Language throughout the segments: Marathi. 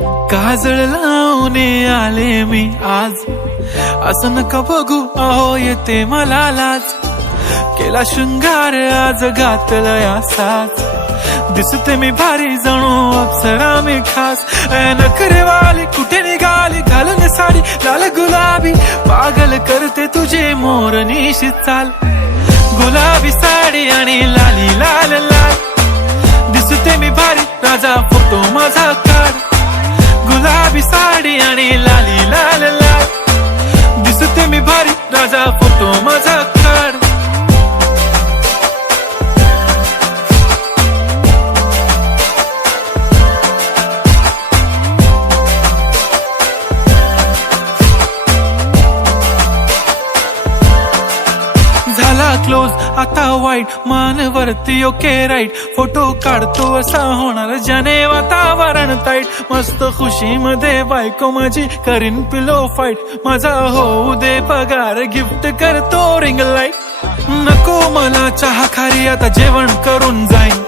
काजळ लावून आले मी आज, असं नका बघू अहो येते मला लाज. केला शृंगार आज घातला असाच, दिसते मी भारी जणू अप्सरा मी खास. नखरेवाली कुठे निघाली घालून साडी लाल गुलाबी, पागल करते तुझे मोरनीशी चाल. गुलाबी साडी आणि लाली लाल लाल, दिसते मी भारी राजा फोटो माझा काढ. गुलाबी साडी आणि लाली लाल लाल, दिसते मी भारी राजा फोटो माझा काढ. झाला क्लोज आता वाईट, मानवरती ओके राईट. फोटो काढतो असा होणार ज्याने वातावरण ताईट. मस्त खुशी मध्ये बायको माझी करीन पिलो फाईट. माझा होऊ दे पगार गिफ्ट करतो रिंग लाईट. नको मला चहा खारी आता जेवण करून जाईन.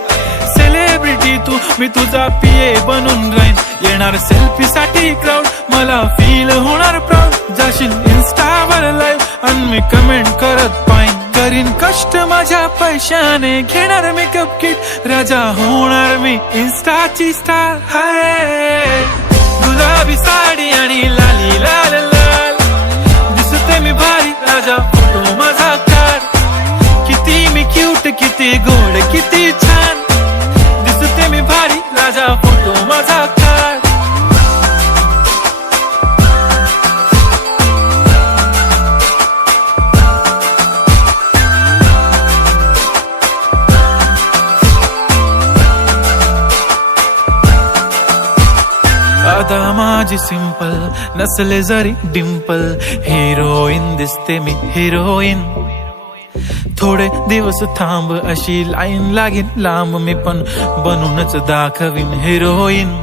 सेलिब्रिटी तू मी तुझा पिये बनून राहीन. येणार सेल्फी साठी क्राऊड मला फील होणार प्राऊड. जाशील इन्स्टावर लाईव्ह आणि मी कमेंट करत पाईन. करीन कष्ट माझ्या पैशाने घेणार मेकअप किट. राजा होणार मी इन्स्टाची स्टार. हाय गुलाबी साडी आणि लाली लाल लाल, दिसते मी भारी राजा फोटो माझा काढ. किती मी क्यूट किती गोड किती छान, दिसते मी भारी राजा फोटो माझा काढ. आता माझी सिंपल नसले जरी डिंपल, हिरोईन दिसते मी हिरोईन. थोडे दिवस थांब अशी लाईन लागेल लांब, मी पण बनूनच दाखवीन हिरोईन.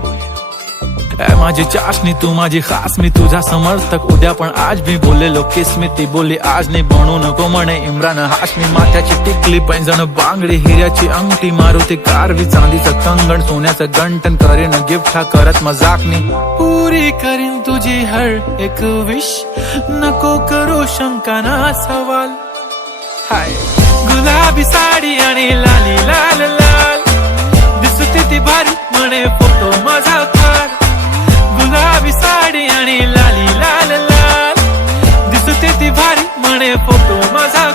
माझी चाशनी तू माझी खास, मी तुझा समर्थक उद्या पण आज मी बोलेलो किस मी. ती बोली आज नाही बनू नको म्हणे इम्रान हाशमी. माथ्याची टिकली पैंजण बांगडी हिऱ्याची अंगठी, मारुती कारवी चांदीचं कंगण सोन्याचं गंटन. करीन गिफ्ट हा करत मजाकनी, पुरी करीन तुझी हर एक विश. नको करू शंका ना सवाल. हाय गुलाबी साडी आणि लाली लाल लाल, दिसते ती भारी म्हणे फोटो माझा काढ. गुलाबी साडी आणि लाली लाल लाल, दिसते ती भारी म्हणे फोटो माझा